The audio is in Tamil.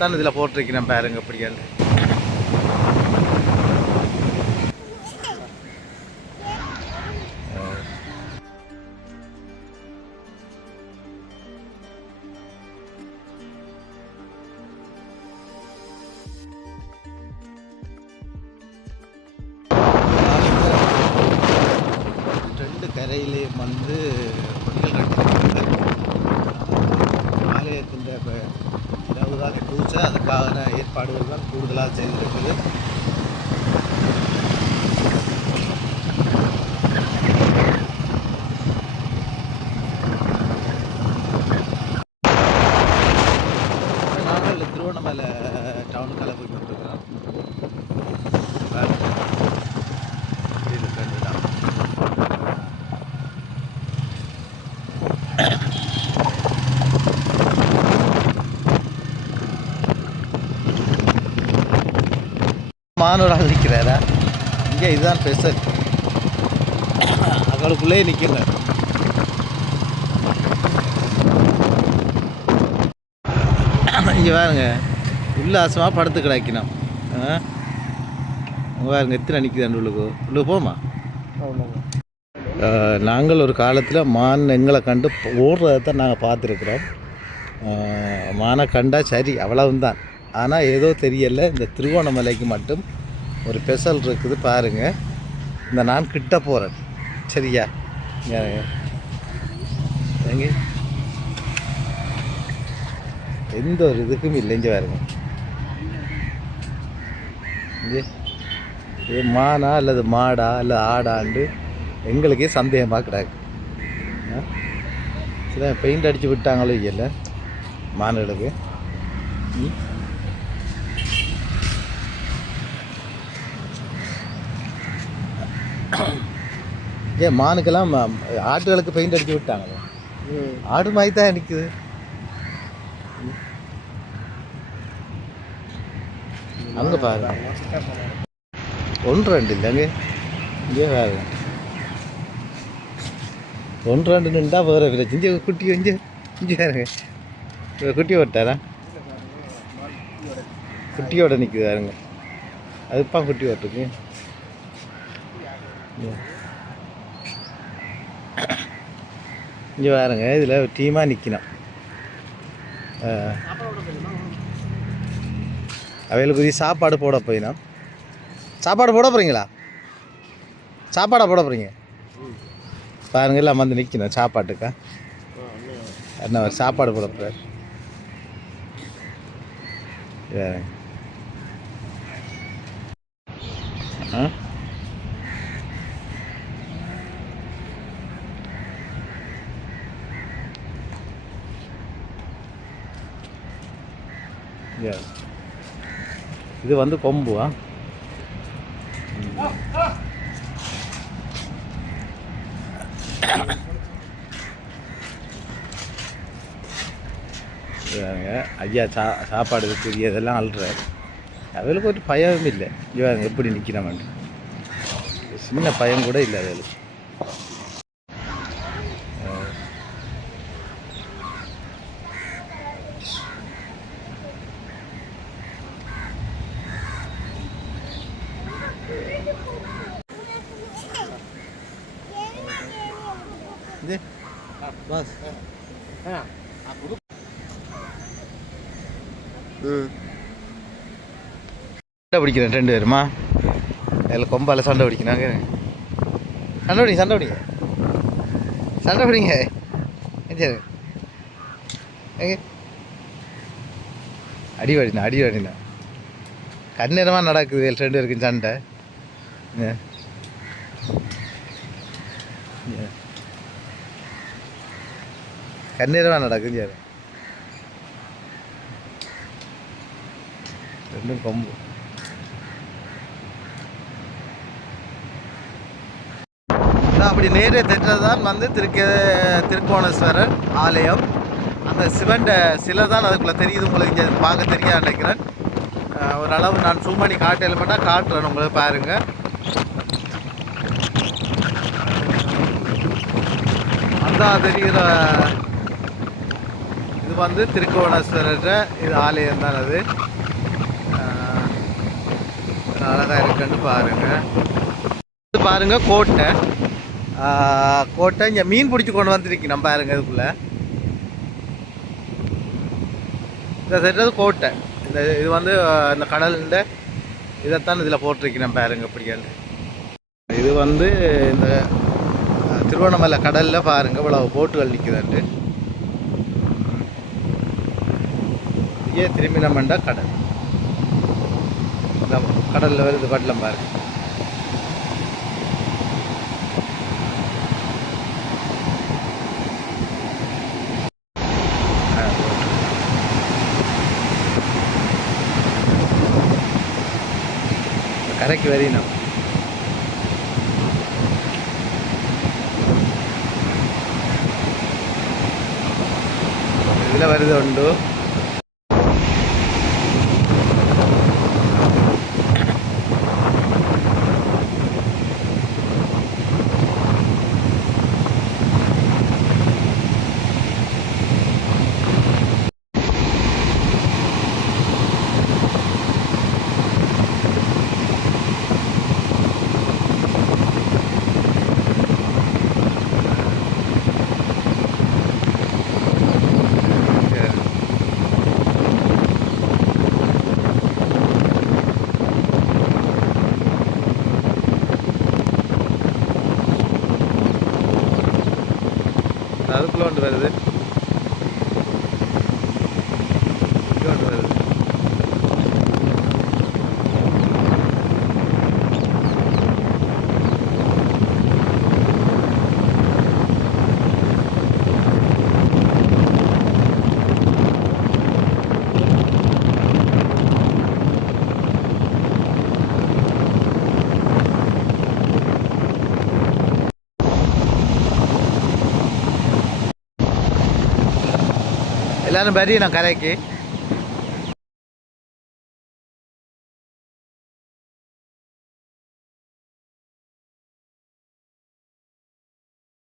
தான் இதில் போட்டிருக்கிறேன் பாருங்க அப்படியே. ரெண்டு கரையிலே வந்து கொடிகள் கட்டிருக்காங்க. ஆலயத்தின் இரவுதான் பூஜை, அதுக்கான ஏற்பாடுகள் தான் கூடுதலாக செய்திருக்குது. நாங்கள் திருவண்ணாமலை டவுனுக்கால போய் கொண்டிருக்கிறோம். மானூராக நிற்கிறாரா இங்கே? இதுதான் ஸ்பெஷல். அவங்களுக்குள்ளே நிற்குங்க. இங்கே பாருங்க, உல்லாசமாக படுத்து கிடக்கணும். பாருங்க எத்தனை நிற்குது உள்ளுக்கு போமா. நாங்கள் ஒரு காலத்தில் மான் எங்களை கண்டு ஓடுறதை தான் நாங்கள் பார்த்துருக்குறோம். மானை கண்டா சரி அவ்வளவுதான். ஆனால் ஏதோ தெரியலை, இந்த திருவோணமலைக்கு மட்டும் ஒரு ஸ்பெஷல் இருக்குது பாருங்கள். இந்த நான் கிட்ட போகிறேன் சரியா? எங்க எந்த ஒரு இதுக்கும் இல்லைங்க பாருங்க. இது மானா அல்லது மாடா அல்லது ஆடாண்டு எங்களுக்கே சந்தேகமாக கிடாக்கு. சரி, பெயிண்ட் அடித்து விட்டாங்களோ இல்லை மானுகளுக்கு. ஏன் மானுக்கெல்லாம் ஆட்டுகளுக்கு பெயிண்ட் அடித்து விட்டாங்களோ? ஆடு மாதிரி தான் நிற்குது. அங்கே பாருங்க, ஒன்று ரெண்டு இல்லைங்க. இங்கே பாருங்க, ஒன்று ரெண்டு நின்றா வேறு பிரச்சனை. இங்கே குட்டி இங்கே இங்கே பாருங்க, குட்டி ஓட்டாரா? குட்டியோட நிற்குது பாருங்க. அதுப்பா குட்டி ஓட்டுருக்கு. இங்கே பாருங்க, இதில் டீமாக நிற்கணும். அவைகளுக்கு சாப்பாடு போட போயினா. சாப்பாடு போட போகிறீங்களா? சாப்பாடா போட போகிறீங்க பாருங்க. எல்லாம் வந்து நிற்கணும் சாப்பாட்டுக்கா. என்ன சாப்பாடு போட போகிறார். இது வந்து கொம்புவா. ஐயா சாப்பாடு இருக்குது இதெல்லாம் அழுறாரு. அவளுக்கு ஒரு பயமும் இல்லை. இவங்க எப்படி நிற்கிறான், சின்ன பயம் கூட இல்லை அவளுக்கு. பஸ் சண்டை பிடிக்கிறேன் ரெண்டு பேருமா. அதில் கொம்பால் சண்டை பிடிக்கிறாங்க. சண்டை பிடிங்க, சண்டை பிடிங்க, சண்டை பிடிங்க. சரி, எங்க அடி வாடினா அடி வாடினா கண்ணீரமாக நடக்குது ரெண்டு பேருக்கும் சண்டை. கண்ணீரமாக நடக்குது. சரி, ரெண்டும் கொம்பு. அப்படி நேரே தெற்றது தான் வந்து திருக்கோணேஸ்வரர் ஆலயம். அந்த சிவன் சிலை தான் அதுக்குள்ளே தெரியுது உங்களுக்கு. இங்கே பார்க்க தெரியாது நினைக்கிறேன். ஓரளவு நான் ஜூம் பண்ணி காட்டேன் காட்டுறேன் உங்களுக்கு பாருங்கள். அந்த தெரிகிற இது வந்து திருக்கோணேஸ்வரர் இது ஆலயம் தான் அது. அழகாக இருக்குன்னு பாருங்கள். பாருங்க கோட்டை. கோட்டை இங்கே மீன் பிடிச்சி கொண்டு வந்துருக்கு நம்ம பாருங்க. இதுக்குள்ளே இந்த சைடு கோட்டை. இது வந்து இந்த கடல்ன்ற இதைத்தான் இதில் போட்டிருக்கிறேன் பாருங்க இப்படியாண்டு. இது வந்து இந்த திருவண்ணாமலை கடலில் பாருங்கள் இவ்வளவு போட்டுகள் நிற்குதுண்டு. ஏன் திரும்பி நம்மண்டா கடல், இந்த கடலில் வருது பட்டலம் பாருங்க. கரைக்கு வரையணும். இதில் வருது உண்டு. அதுக்குள்ள ஒன்று வருது, இங்கே ஒன்று வருது. எல்லாரும் பரி நான் கரைக்கு